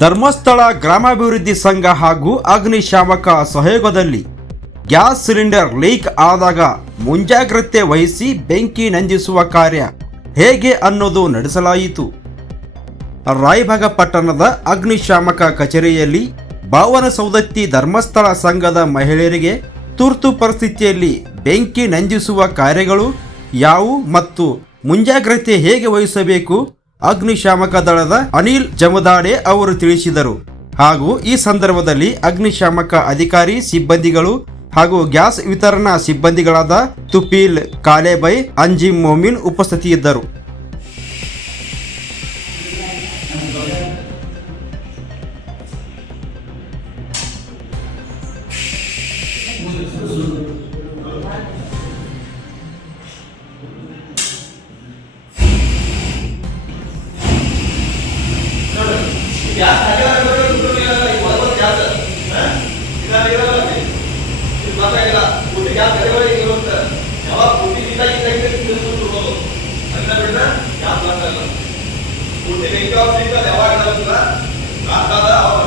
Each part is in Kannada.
ಧರ್ಮಸ್ಥಳ ಗ್ರಾಮಾಭಿವೃದ್ಧಿ ಸಂಘ ಹಾಗೂ ಅಗ್ನಿಶಾಮಕ ಸಹಯೋಗದಲ್ಲಿ ಗ್ಯಾಸ್ ಸಿಲಿಂಡರ್ ಲೀಕ್ ಆದಾಗ ಮುಂಜಾಗ್ರತೆ ವಹಿಸಿ ಬೆಂಕಿ ನಂದಿಸುವ ಕಾರ್ಯ ಹೇಗೆ ಅನ್ನೋದು ನಡೆಸಲಾಯಿತು. ರಾಯಭಾಗ ಪಟ್ಟಣದ ಅಗ್ನಿಶಾಮಕ ಕಚೇರಿಯಲ್ಲಿ ಭಾವನ ಸೌದತ್ತಿ ಧರ್ಮಸ್ಥಳ ಸಂಘದ ಮಹಿಳೆಯರಿಗೆ ತುರ್ತು ಪರಿಸ್ಥಿತಿಯಲ್ಲಿ ಬೆಂಕಿ ನಂದಿಸುವ ಕಾರ್ಯಗಳು ಯಾವುವು ಮತ್ತು ಮುಂಜಾಗ್ರತೆ ಹೇಗೆ ವಹಿಸಬೇಕು ಅಗ್ನಿಶಾಮಕ ದಳದ ಅನಿಲ್ ಜಮದಾಡೆ ಅವರು ತಿಳಿಸಿದರು. ಹಾಗೂ ಈ ಸಂದರ್ಭದಲ್ಲಿ ಅಗ್ನಿಶಾಮಕ ಅಧಿಕಾರಿ ಸಿಬ್ಬಂದಿಗಳು ಹಾಗೂ ಗ್ಯಾಸ್ ವಿತರಣಾ ಸಿಬ್ಬಂದಿಗಳಾದ ತುಪೀಲ್, ಕಾಲೇಬೈ, ಅಂಜಿಮ್ ಮೊಮಿನ್ ಉಪಸ್ಥಿತಿಯಿದ್ದರು ನಿಮ್ಗೆ ರೊಕ್ಕದಾಗ ಇಟ್ಕೊಂಡ್ಬಿಡೋದು ಆಮೇಲೆ ಈ ಕಡೆ ಬರ್ತು.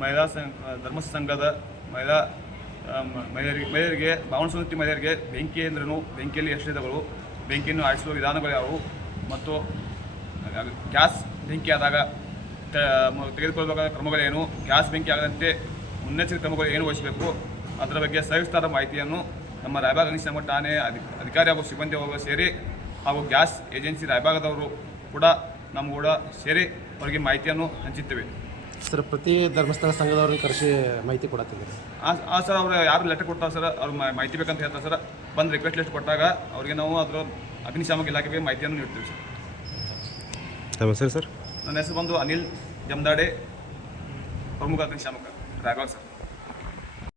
ಮಹಿಳಾ ಸಂಘ, ಧರ್ಮ ಸಂಘದ ಮಹಿಳಾ ಮಹಿಳೆಯರಿಗೆ ಮಹಿಳೆಯರಿಗೆ, ಭಾವನ ಸಂಸ್ಕೃತಿ ಮಹಿಳೆಯರಿಗೆ ಬೆಂಕಿ ಅಂದ್ರೂ ಬೆಂಕಿಯಲ್ಲಿ ಎಷ್ಟಿದಗಳು ಬೆಂಕಿಯನ್ನು ಆಡಿಸುವ ವಿಧಾನಗಳು ಯಾವುವು? ಮತ್ತು ಗ್ಯಾಸ್ ಬೆಂಕಿ ಆದಾಗ ತೆಗೆದುಕೊಳ್ಳಬೇಕಾದ ಕ್ರಮಗಳೇನು? ಗ್ಯಾಸ್ ಬೆಂಕಿ ಆಗದಂತೆ ಮುನ್ನೆಚ್ಚರಿಕೆ ಕ್ರಮಗಳು ಏನು ವಹಿಸಬೇಕು? ಅದರ ಬಗ್ಗೆ ಸವಿಸ್ತಾರ ಮಾಹಿತಿಯನ್ನು ನಮ್ಮ ರಾಯಭಾಗ ಅಗ್ನಿಶಾಮಕ ಠಾಣೆ ಅಧಿ, ಅಧಿಕಾರಿ ಹಾಗೂ ಸಿಬ್ಬಂದಿ ಅವರು ಸೇರಿ ಹಾಗೂ ಗ್ಯಾಸ್ ಏಜೆನ್ಸಿ ರಾಯಭಾಗದವರು ಕೂಡ ನಮ್ಮ ಕೂಡ ಸೇರಿ ಅವರಿಗೆ ಮಾಹಿತಿಯನ್ನು ಹಂಚುತ್ತೇವೆ ಸರ್ ಪ್ರತಿ ಧರ್ಮಸ್ಥಳ ಸಂಘದವ್ರನ್ನ ಕರೆಸಿ ಮಾಹಿತಿ ಕೊಡತ್ತಿದ್ದೀರಿ. ಆ ಆ ಸರ್ ಅವ್ರು ಯಾರು ಲೆಟರ್ ಕೊಡ್ತಾರೆ ಸರ್ ಅವ್ರು ಮಾಹಿತಿ ಬೇಕಂತ ಹೇಳ್ತಾರೆ ಸರ್. ಬಂದು ರಿಕ್ವೆಸ್ಟ್ ಲಿಸ್ಟ್ ಕೊಟ್ಟಾಗ ಅವ್ರಿಗೆ ನಾವು ಅದರ ಅಗ್ನಿಶಾಮಕ ಇಲಾಖೆಗೆ ಮಾಹಿತಿಯನ್ನು ನೀಡ್ತೀವಿ ಸರ್. ನಮಸ್ತೆ ಹೆಸರು ಸರ್? ನನ್ನ ಹೆಸರು ಬಂದು ಅನಿಲ್ ಜಮ್ದಾಡೆ ಪ್ರಮುಖ ಅಗ್ನಿಶಾಮಕ ರಾಘವ ಸರ್.